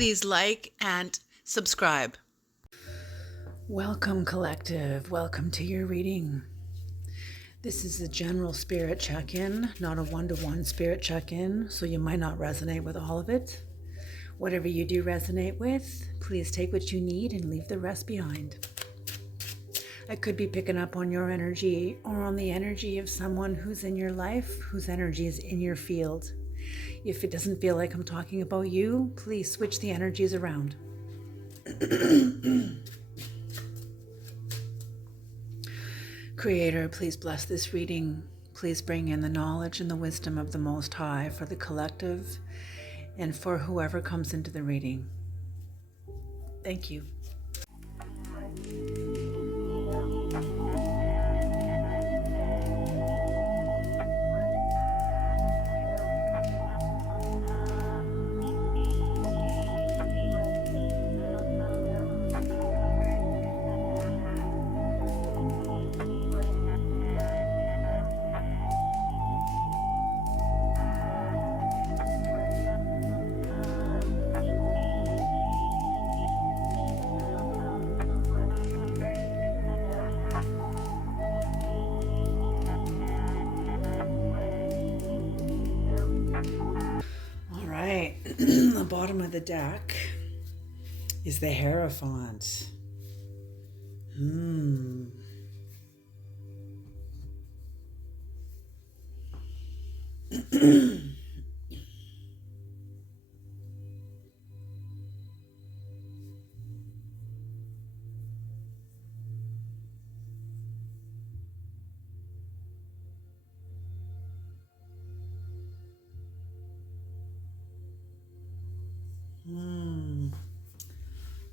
Please like and subscribe. Welcome, collective. Welcome to your reading. This is a general spirit check-in, not a one-to-one spirit check-in, so you might not resonate with all of it. Whatever you do resonate with, please take what you need and leave the rest behind. I could be picking up on your energy or on the energy of someone who's in your life, whose energy is in your field. If it doesn't feel like I'm talking about you, please switch the energies around. Creator, please bless this reading. Please bring in the knowledge and the wisdom of the Most High for the collective and for whoever comes into the reading. Thank you. The bottom of the deck is the Hierophant.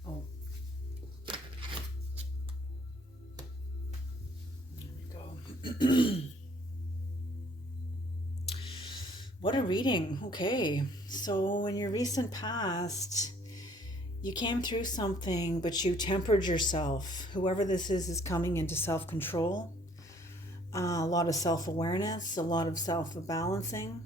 Oh. There we go. What a reading. Okay. So in your recent past, you came through something, but you tempered yourself. Whoever this is coming into self-control, a lot of self-awareness, a lot of self-balancing.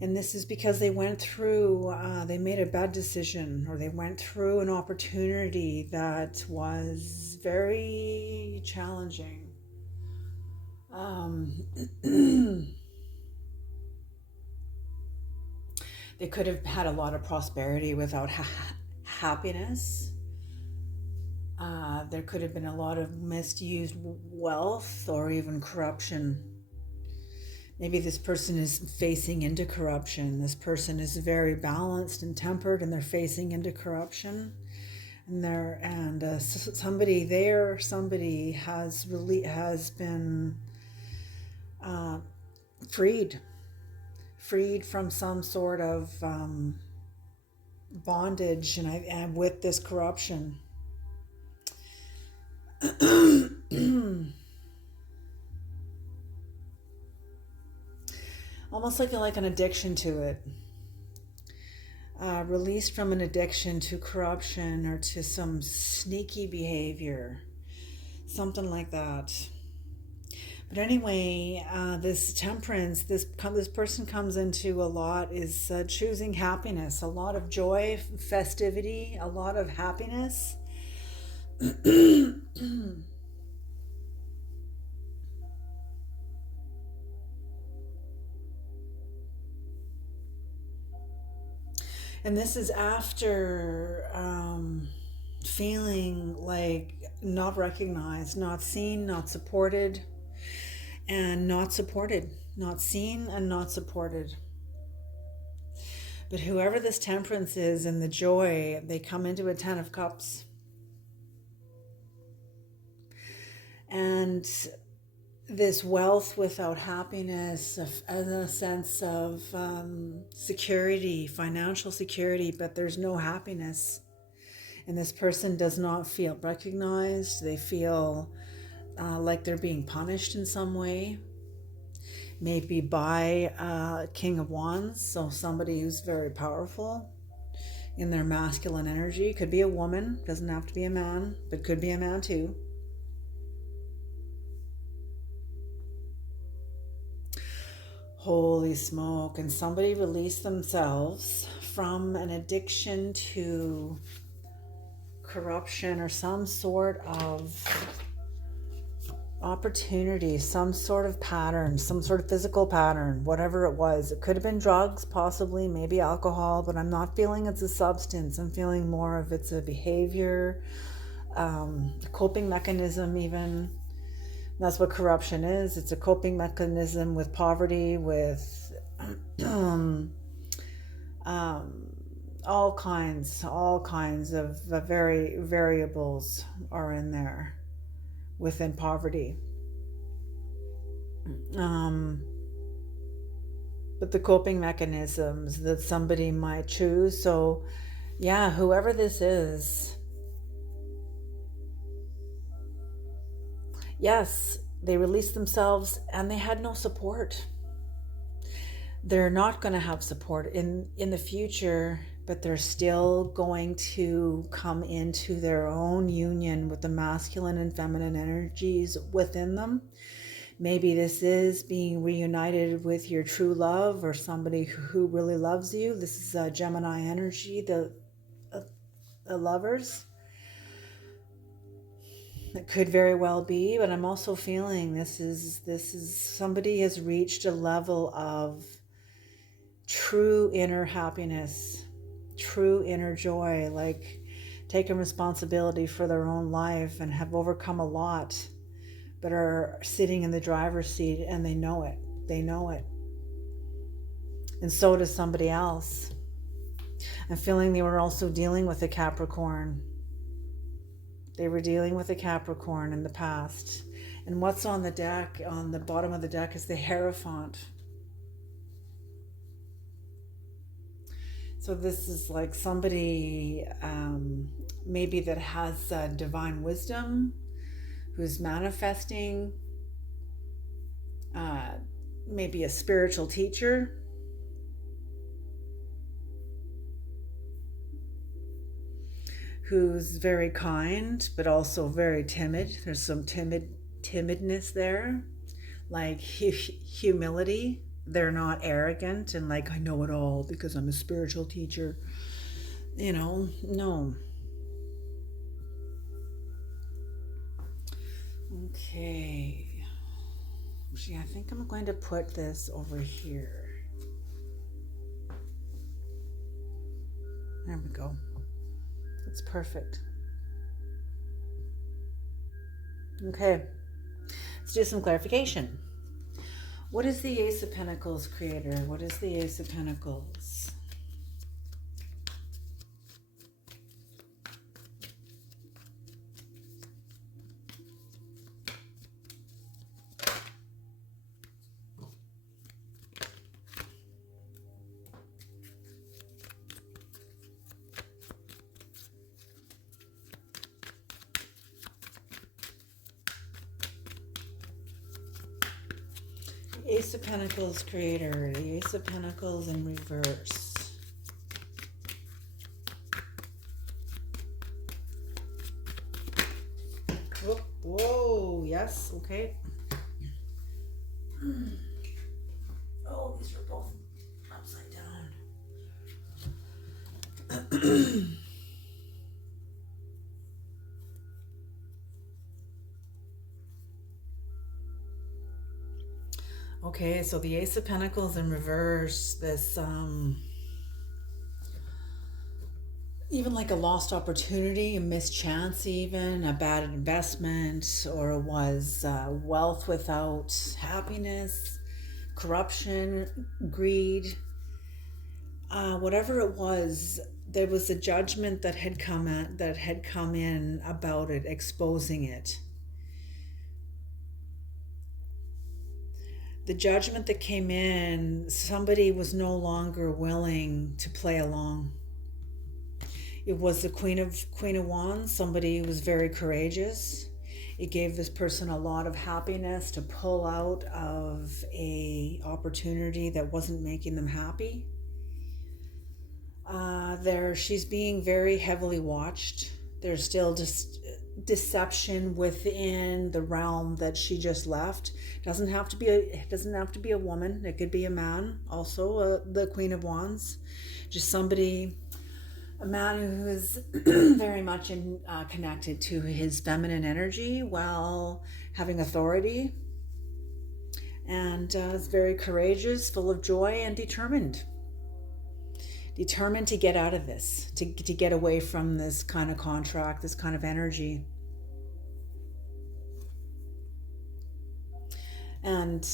And this is because they went through, they made a bad decision, or they went through an opportunity that was very challenging. They could have had a lot of prosperity without happiness. There could have been a lot of misused wealth or even corruption. Maybe this person is facing into corruption. This person is very balanced and tempered, and they're facing into corruption. And somebody has been freed from some sort of bondage, and with this corruption. Almost like an addiction to it. Released from an addiction to corruption or to some sneaky behavior. Something like that. But anyway, this temperance, this person comes into a lot is choosing happiness, a lot of joy, festivity, a lot of happiness. And this is after feeling like not recognized, not seen, not supported, and not supported, not seen and not supported. But whoever this temperance is and the joy, they come into a 10 of Cups. And this wealth without happiness, a sense of security, financial security, but there's no happiness. And this person does not feel recognized. They feel like they're being punished in some way. Maybe by King of Wands, so somebody who's very powerful in their masculine energy. Could be a woman, doesn't have to be a man, but could be a man too. Holy smoke. And somebody released themselves from an addiction to corruption or some sort of opportunity, some sort of pattern, some sort of physical pattern, whatever it was. It could have been drugs, possibly, maybe alcohol, but I'm not feeling it's a substance. I'm feeling more of it's a behavior, a coping mechanism even. That's what corruption is. It's a coping mechanism with poverty, with all kinds of very variables are in there within poverty. But the coping mechanisms that somebody might choose. So yeah, whoever this is, yes, they released themselves and they had no support. They're not going to have support in the future, but they're still going to come into their own union with the masculine and feminine energies within them. Maybe this is being reunited with your true love or somebody who really loves you. This is a Gemini energy, the lovers. It could very well be, but I'm also feeling this is somebody has reached a level of true inner happiness, true inner joy, like taking responsibility for their own life and have overcome a lot, but are sitting in the driver's seat and they know it. They know it. And so does somebody else. I'm feeling they were also dealing with a Capricorn. They were dealing with a Capricorn in the past. And what's on the deck, on the bottom of the deck, is the Hierophant. So this is like somebody maybe that has divine wisdom, who's manifesting, maybe a spiritual teacher. Who's very kind, but also very timid. There's some timidness there, like humility. They're not arrogant and like, I know it all because I'm a spiritual teacher. No. Okay. Actually, I think I'm going to put this over here. There we go. It's perfect. Okay, let's do some clarification. What is the Ace of Pentacles, creator? What is the Ace of Pentacles? Ace of Pentacles, creator. The Ace of Pentacles in reverse. Whoa, yes, okay. Oh, these are both upside down. Okay, so the Ace of Pentacles in reverse, this even like a lost opportunity, a missed chance even, a bad investment, or it was wealth without happiness, corruption, greed, whatever it was, there was a judgment that had come in about it, exposing it. The judgment that came in, somebody was no longer willing to play along. It was the Queen of Wands, somebody who was very courageous. It gave this person a lot of happiness to pull out of a opportunity that wasn't making them happy. She's being very heavily watched. There's still just deception within the realm that she just left. It doesn't have to be a woman. It could be a man. Also, the Queen of Wands. just somebody, a man who is very much connected to his feminine energy while having authority, and is very courageous, full of joy, and determined to get out of this, to get away from this kind of contract, this kind of energy. And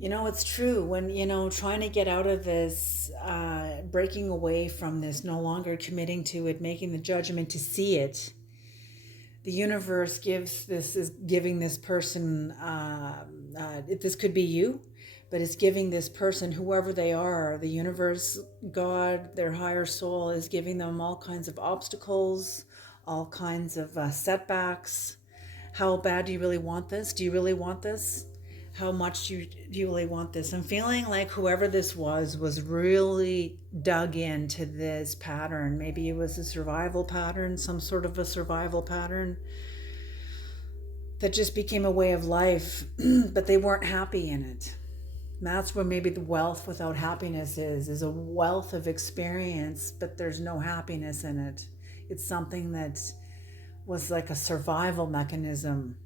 it's true when, trying to get out of this, breaking away from this, no longer committing to it, making the judgment to see it. The universe is giving this person, this could be you, but it's giving this person, whoever they are, the universe, God, their higher soul, is giving them all kinds of obstacles, all kinds of setbacks. How bad do you really want this? Do you really want this? How much do you really want this? I'm feeling like whoever this was really dug into this pattern. Maybe it was a survival pattern, some sort of a survival pattern that just became a way of life, but they weren't happy in it. And that's where maybe the wealth without happiness is a wealth of experience, but there's no happiness in it. It's something that was like a survival mechanism.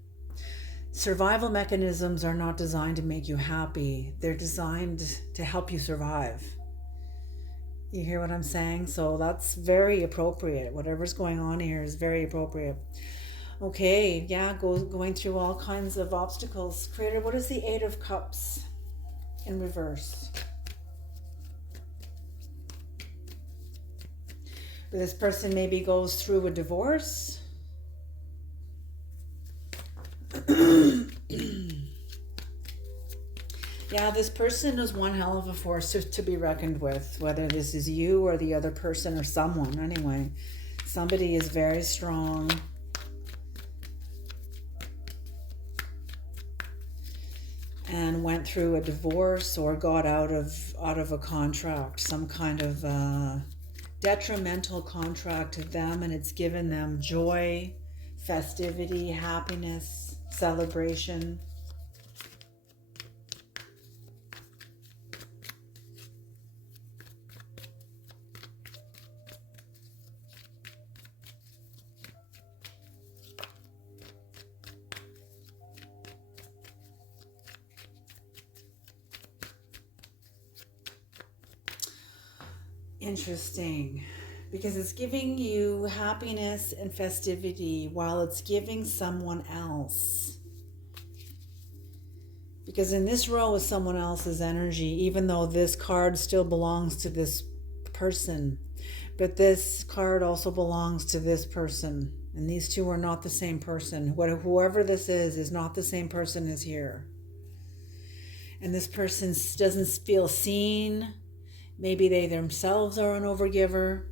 Survival mechanisms are not designed to make you happy. They're designed to help you survive. You hear what I'm saying? So that's very appropriate. Whatever's going on here is very appropriate. Okay, yeah, going through all kinds of obstacles. Creator, what is the Eight of Cups in reverse? This person maybe goes through a divorce. Yeah, this person is one hell of a force to be reckoned with, whether this is you or the other person or someone. Anyway, somebody is very strong. And went through a divorce or got out of a contract, some kind of detrimental contract to them, and it's given them joy, festivity, happiness, celebration. Interesting, because it's giving you happiness and festivity while it's giving someone else. Because in this row is someone else's energy, even though this card still belongs to this person. But this card also belongs to this person. And these two are not the same person. Whoever this is not the same person as here. And this person doesn't feel seen. Maybe they themselves are an overgiver.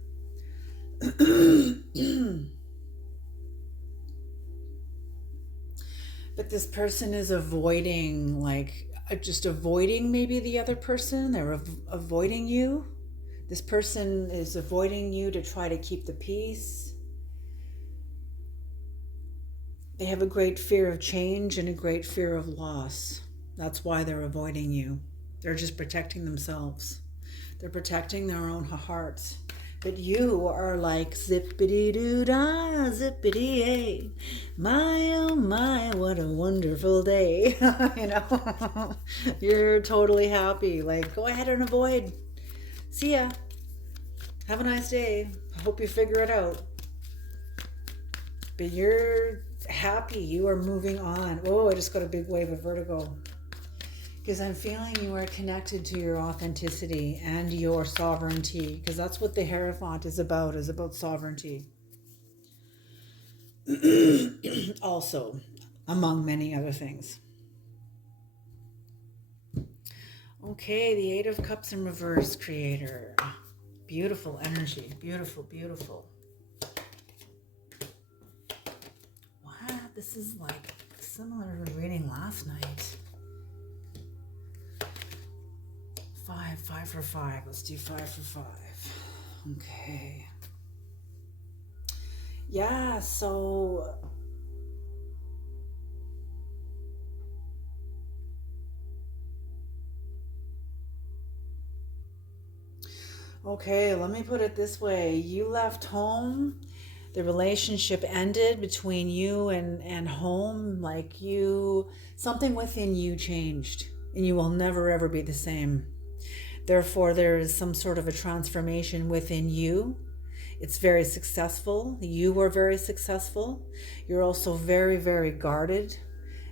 But this person is avoiding, just avoiding maybe the other person. They're avoiding you. This person is avoiding you to try to keep the peace. They have a great fear of change and a great fear of loss. That's why they're avoiding you. They're just protecting themselves. They're protecting their own hearts. But you are like zippity-doo-dah, zippity-ay. My, oh my, what a wonderful day. You're totally happy. Go ahead and avoid. See ya. Have a nice day. I hope you figure it out. But you're happy. You are moving on. Oh, I just got a big wave of vertigo. Because I'm feeling you are connected to your authenticity and your sovereignty. Because that's what the Hierophant is about sovereignty. Also, among many other things. Okay, the Eight of Cups in reverse, Creator. Beautiful energy. Beautiful, beautiful. Wow, this is similar to the reading last night. 5 for 5. Let's do 5 for 5. Okay. Yeah, so Okay, let me put it this way. You left home, the relationship ended between you and home, like something within you changed, and you will never ever be the same. Therefore, there is some sort of a transformation within you. It's very successful. You were very successful. You're also very, very guarded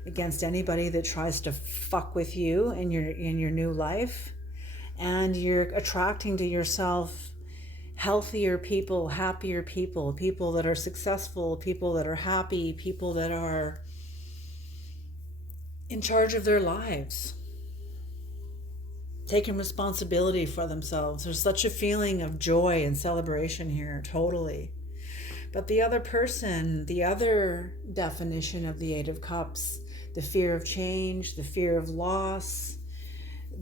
against anybody that tries to fuck with you in your new life. And you're attracting to yourself healthier people, happier people, people that are successful, people that are happy, people that are in charge of their lives, taking responsibility for themselves. There's such a feeling of joy and celebration here, totally. But the other person, the other definition of the Eight of Cups, the fear of change, the fear of loss,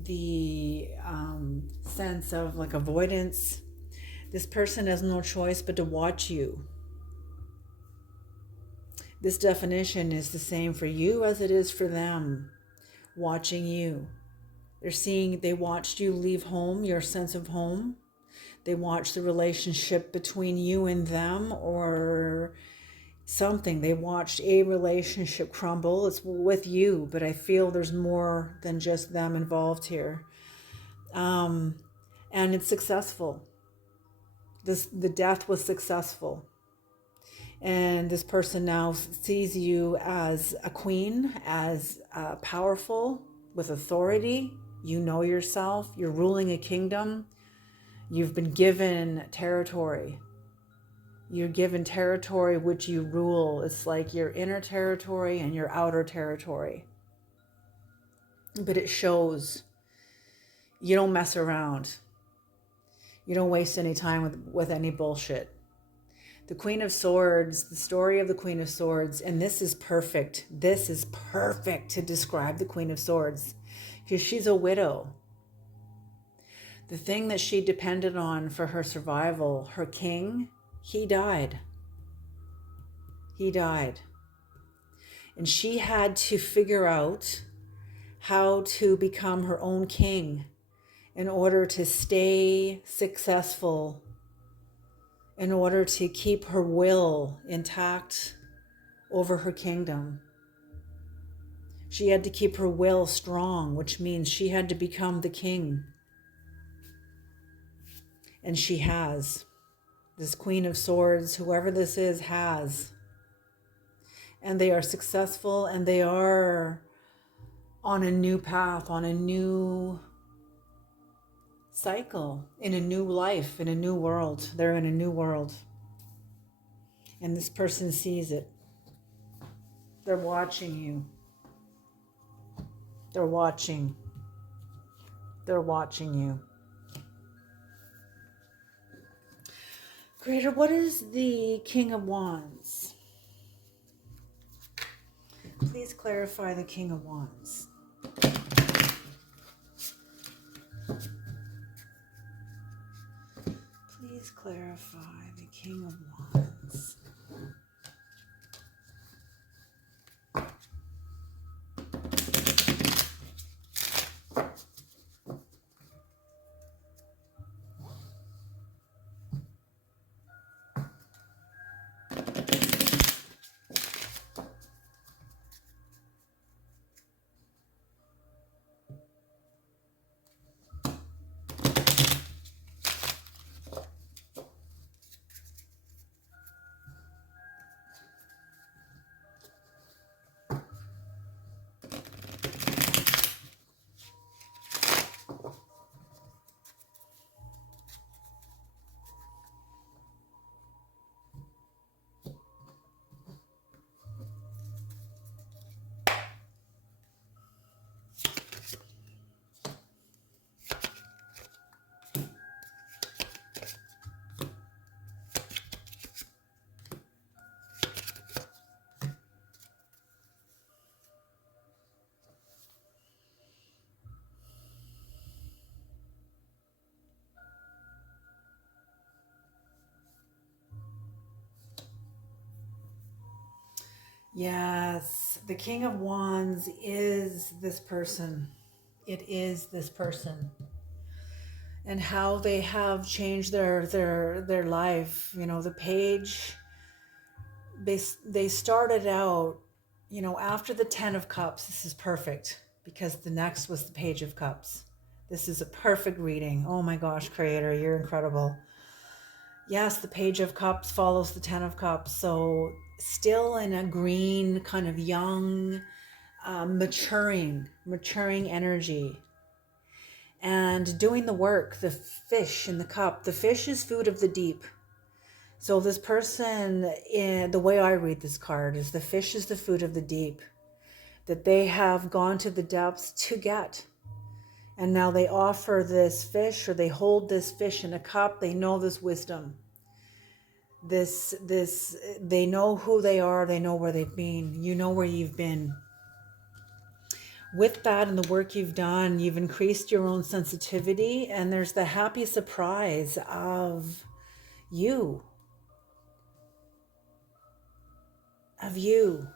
the sense of like avoidance, this person has no choice but to watch you. This definition is the same for you as it is for them, watching you. They watched you leave home, your sense of home. They watched the relationship between you and them or something. They watched a relationship crumble. It's with you, but I feel there's more than just them involved here. And it's successful. The death was successful. And this person now sees you as a queen, as powerful, with authority. You know yourself. You're ruling a kingdom. You've been given territory. You're given territory which you rule. It's like your inner territory and your outer territory. But it shows. You don't mess around. You don't waste any time with any bullshit. The Queen of Swords, the story of the Queen of Swords, and this is perfect. This is perfect to describe the Queen of Swords because she's a widow. The thing that she depended on for her survival, her king, he died. He died. And she had to figure out how to become her own king in order to stay successful, in order to keep her will intact over her kingdom. She had to keep her will strong, which means she had to become the king. And she has. This Queen of Swords, whoever this is, has. And they are successful and they are on a new path, on a new cycle, in a new life, in a new world. They're in a new world. And this person sees it. They're watching you. They're watching. They're watching you. Creator, what is the King of Wands? Please clarify the King of Wands. Please clarify the King of Wands. Yes, the King of Wands is this person. It is this person. and how they have changed their life. You know, the page, they started out, you know, after the 10 of cups. This is perfect because the next was the page of cups. This is a perfect reading. Oh my gosh, creator, you're incredible. Yes, the page of cups follows the 10 of cups. So still in a green kind of young, maturing energy, and doing the work. The fish in the cup, the fish is food of the deep. So this person, in the way I read this card, is the fish is the food of the deep, that they have gone to the depths to get. And now they offer this fish, or they hold this fish in a cup. They know this wisdom. They know who they are. They know where they've been. You know where you've been. With that and the work you've done, you've increased your own sensitivity, and there's the happy surprise of you, of you,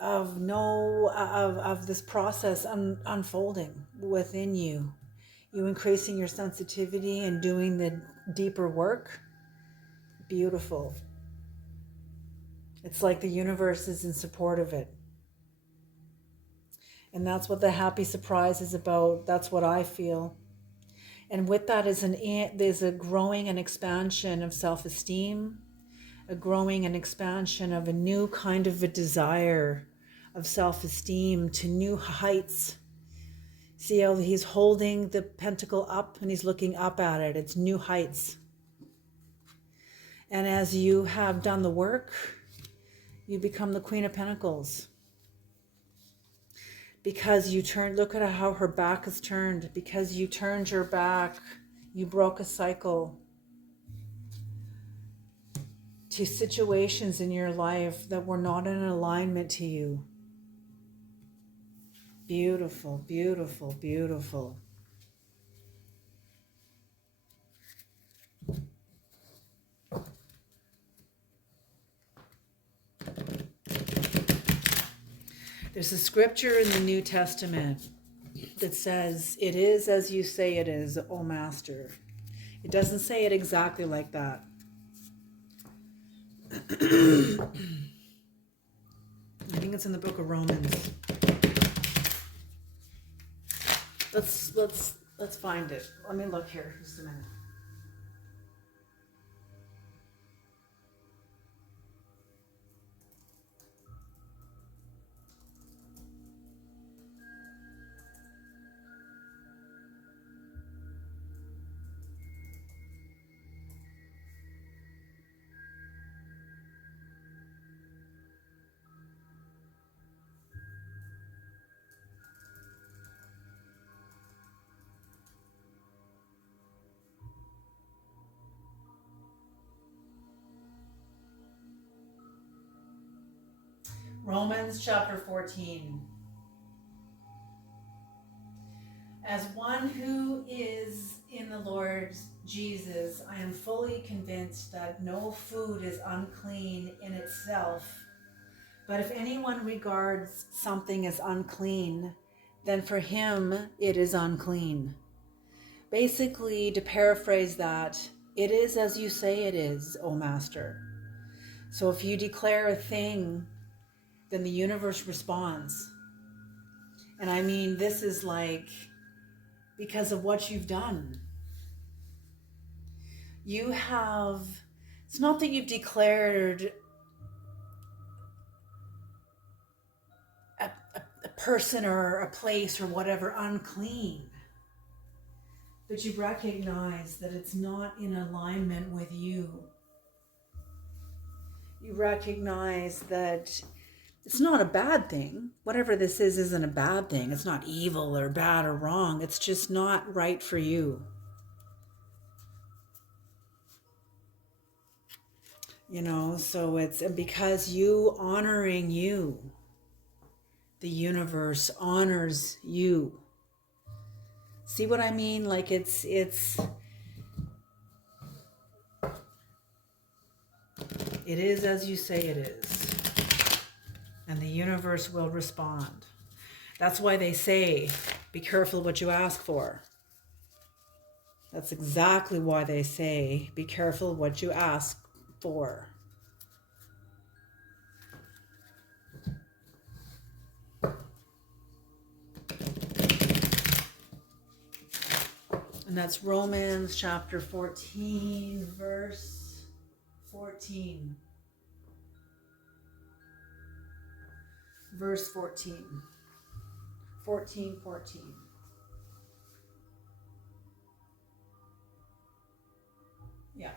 of this process unfolding within you. You increasing your sensitivity and doing the deeper work. Beautiful. It's like the universe is in support of it. And that's what the happy surprise is about. That's what I feel. And with that there's a growing and expansion of self-esteem, a growing and expansion of a new kind of a desire of self-esteem to new heights. See how he's holding the pentacle up and he's looking up at it. It's new heights. And as you have done the work, you become the Queen of Pentacles. Because you turned, look at how her back is turned. Because you turned your back, you broke a cycle to situations in your life that were not in alignment to you. Beautiful, beautiful, beautiful. There's a scripture in the New Testament that says, "It is as you say it is, O Master." It doesn't say it exactly like that. I think it's in the book of Romans. Let's find it. Let me look here just a minute. Romans chapter 14. As one who is in the Lord Jesus, I am fully convinced that no food is unclean in itself. But if anyone regards something as unclean, then for him it is unclean. Basically, to paraphrase that, it is as you say it is, O Master. So if you declare a thing, then the universe responds. And I mean, this is like because of what you've done. You have, it's not that you've declared a person or a place or whatever unclean, but you recognize that it's not in alignment with you. You recognize that it's not a bad thing. Whatever this is isn't a bad thing. It's not evil or bad or wrong. It's just not right for you. You know, so it's because you honoring you, the universe honors you. See what I mean? Like it is as you say it is. And the universe will respond. That's why they say, be careful what you ask for. That's exactly why they say, be careful what you ask for. And that's Romans chapter 14, verse 14. Verse 14. 14, 14. Yeah.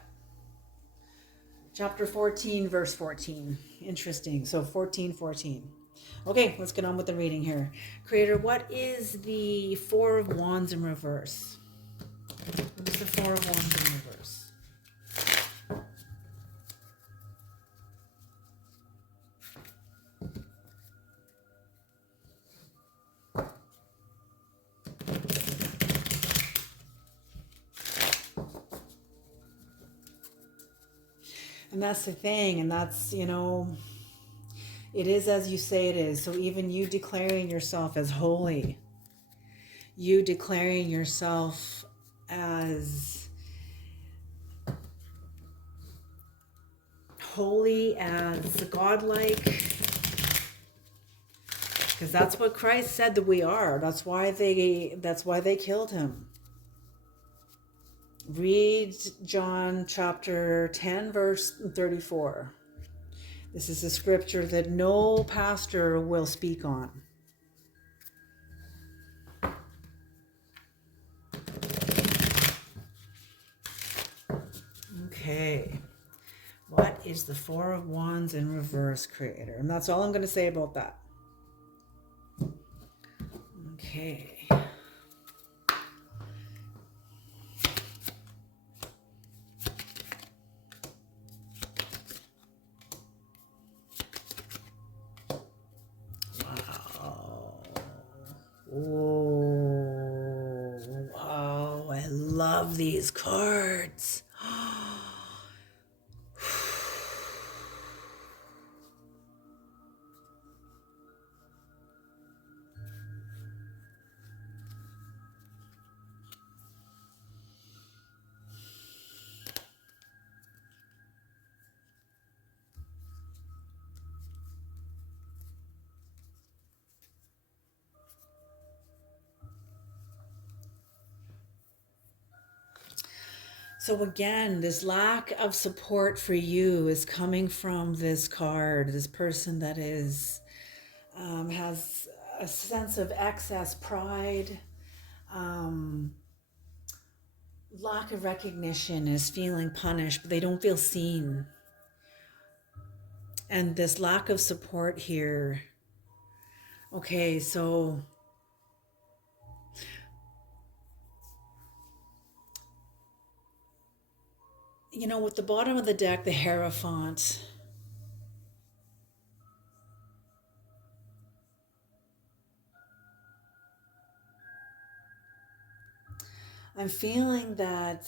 Chapter 14, verse 14. Interesting. So 14, 14. Okay, let's get on with the reading here. Creator, what is the Four of Wands in reverse? What is the Four of Wands in reverse? And that's the thing, and that's, it is as you say it is. So even you declaring yourself as holy, you declaring yourself as holy, as godlike, because that's what Christ said that we are. That's why they killed him. Read John chapter 10, verse 34. This is a scripture that no pastor will speak on. Okay. What is the Four of Wands in reverse, Creator? And that's all I'm going to say about that. Okay. Oh, wow, I love these cards. So again, this lack of support for you is coming from this card, this person that is has a sense of excess pride, lack of recognition, is feeling punished, but they don't feel seen. And this lack of support here. Okay, so with the bottom of the deck, the Hierophant, I'm feeling that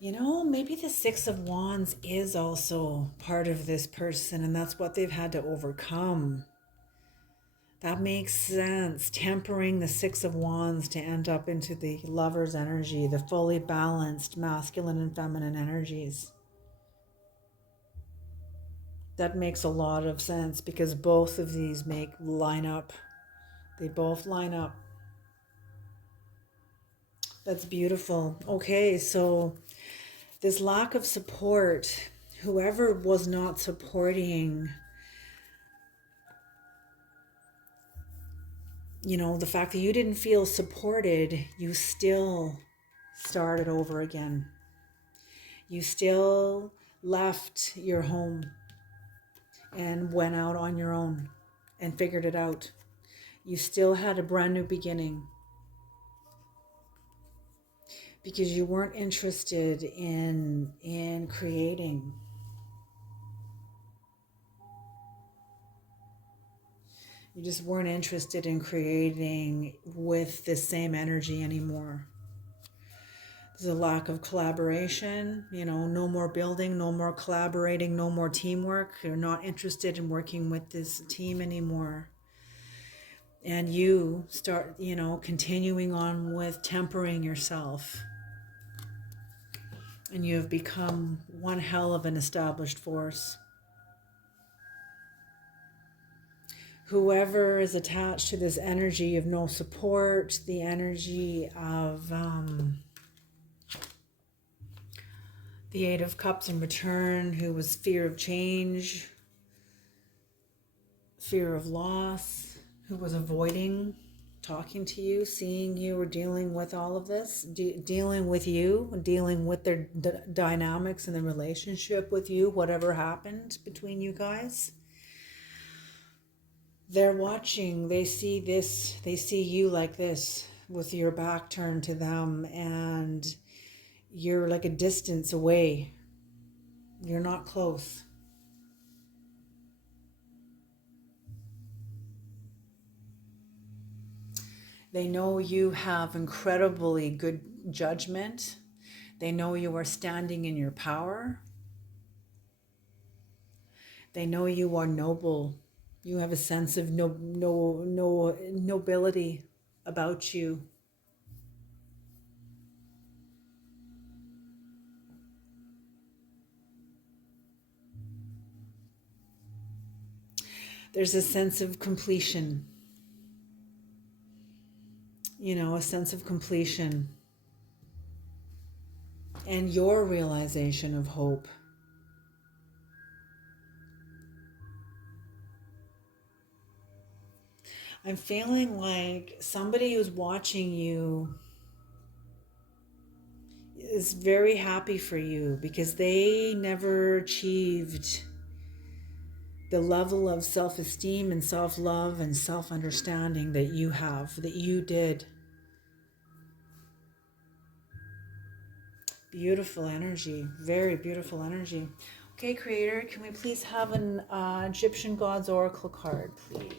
maybe the Six of Wands is also part of this person, and that's what they've had to overcome. That makes sense. Tempering the Six of Wands to end up into the Lover's energy, the fully balanced masculine and feminine energies. That makes a lot of sense because both of these line up. They both line up. That's beautiful. Okay, so this lack of support, whoever was not supporting, the fact that you didn't feel supported, you still started over again. You still left your home and went out on your own and figured it out. You still had a brand new beginning because you weren't interested in creating. You just weren't interested in creating with the same energy anymore. There's a lack of collaboration, no more building, no more collaborating, no more teamwork. You're not interested in working with this team anymore. And you start, continuing on with tempering yourself. And you have become one hell of an established force. Whoever is attached to this energy of no support, the energy of the Eight of Cups in return, who was fear of change, fear of loss, who was avoiding talking to you, seeing you, or dealing with all of this, dealing with you, dealing with their dynamics and the relationship with you, whatever happened between you guys. They're watching, they see this, they see you like this with your back turned to them, and you're like a distance away. You're not close. They know you have incredibly good judgment. They know you are standing in your power. They know you are noble. You have a sense of nobility about you. There's a sense of completion, a sense of completion, and your realization of hope. I'm feeling like somebody who's watching you is very happy for you because they never achieved the level of self-esteem and self-love and self-understanding that you have, that you did. Beautiful energy, very beautiful energy. Okay, Creator, can we please have an Egyptian Gods Oracle card, please?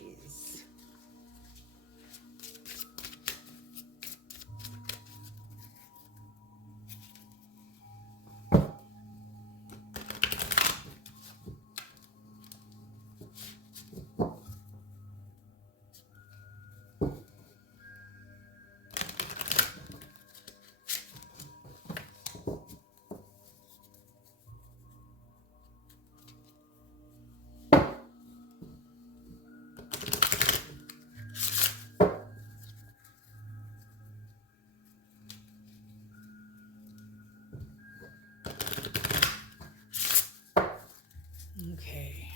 Okay.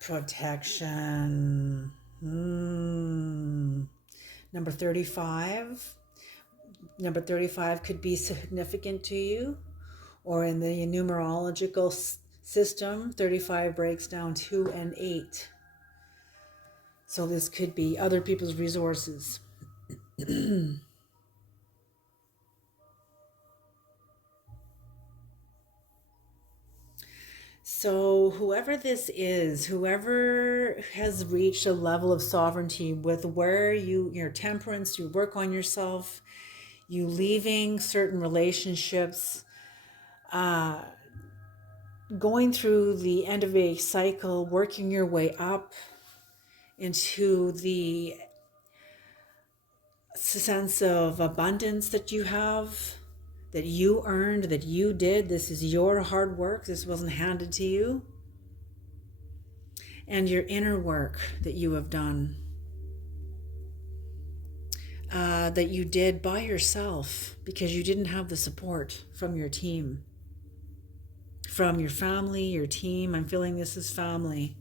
Protection. Number 35. Number 35 could be significant to you, or in the numerological system, 35 breaks down 2 and 8. So this could be other people's resources. So whoever this is, whoever has reached a level of sovereignty with where your temperance, you work on yourself, you leaving certain relationships, going through the end of a cycle, working your way up into the sense of abundance that you have, that you earned, that you did. This is your hard work. This wasn't handed to you. And your inner work that you have done, that you did by yourself because you didn't have the support from your team, from your family, your team. I'm feeling this is family.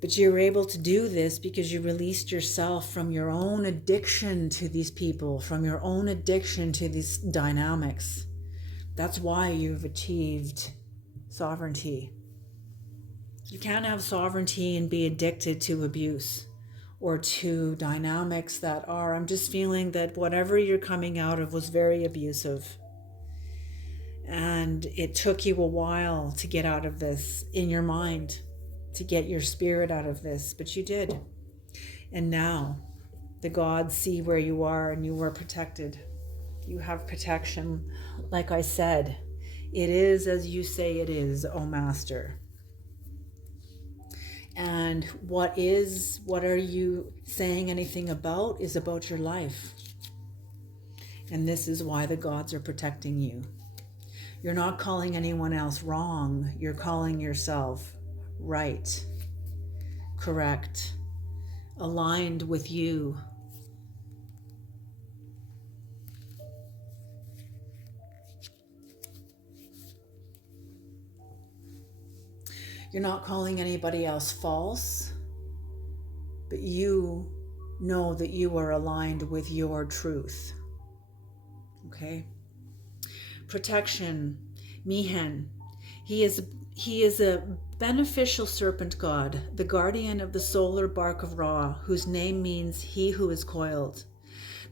But you were able to do this because you released yourself from your own addiction to these people, from your own addiction to these dynamics. That's why you've achieved sovereignty. You can't have sovereignty and be addicted to abuse or to dynamics that are, I'm just feeling that whatever you're coming out of was very abusive. And it took you a while to get out of this in your mind, to get your spirit out of this, but you did. And now the gods see where you are and you are protected. You have protection. Like I said, it is as you say it is, O Master. And what are you saying anything about is about your life. And this is why the gods are protecting you. You're not calling anyone else wrong. You're calling yourself right, correct, aligned with you. You're not calling anybody else false, but you know that you are aligned with your truth. Okay? Protection, Mihen. He is a beneficial serpent god, the guardian of the solar bark of Ra, whose name means he who is coiled.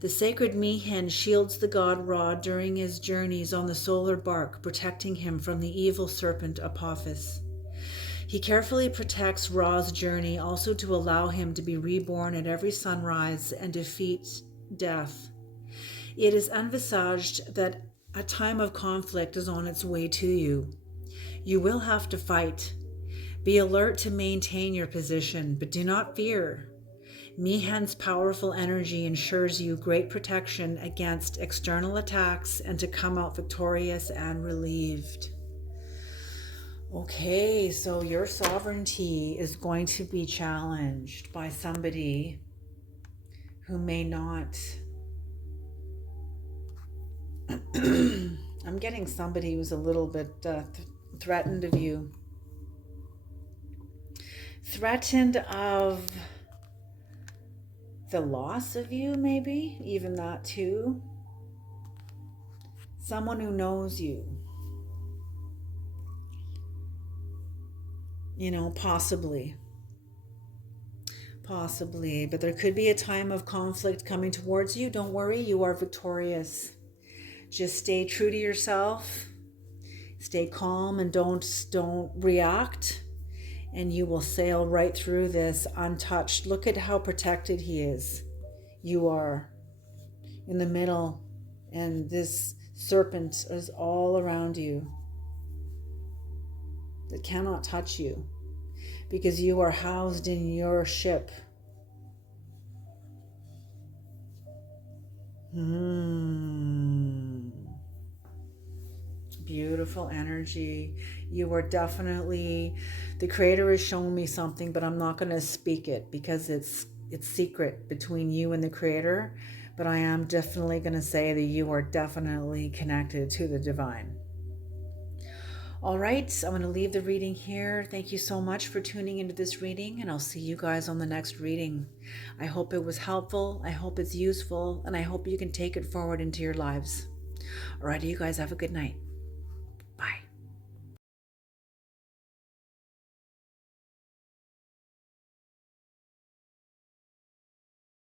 The sacred Mihen shields the god Ra during his journeys on the solar bark, protecting him from the evil serpent Apophis. He carefully protects Ra's journey, also to allow him to be reborn at every sunrise and defeat death. It is envisaged that a time of conflict is on its way to you. You will have to fight. Be alert to maintain your position, but do not fear. Mihen's powerful energy ensures you great protection against external attacks and to come out victorious and relieved. Okay, so your sovereignty is going to be challenged by somebody who may not. I'm getting somebody who's a little bit threatened of you. Threatened of the loss of you, maybe, even that too. Someone who knows you. Possibly, but there could be a time of conflict coming towards you. Don't worry, you are victorious. Just stay true to yourself, stay calm, and don't react, and you will sail right through this untouched. Look at how protected he is. You are in the middle, and this serpent is all around you. That cannot touch you because you are housed in your ship. Beautiful energy. You are definitely, the Creator has shown me something, but I'm not going to speak it because it's secret between you and the Creator. But I am definitely going to say that you are definitely connected to the divine. All right, I'm going to leave the reading here. Thank you so much for tuning into this reading, and I'll see you guys on the next reading. I hope it was helpful, I hope it's useful, and I hope you can take it forward into your lives. All right, you guys have a good night.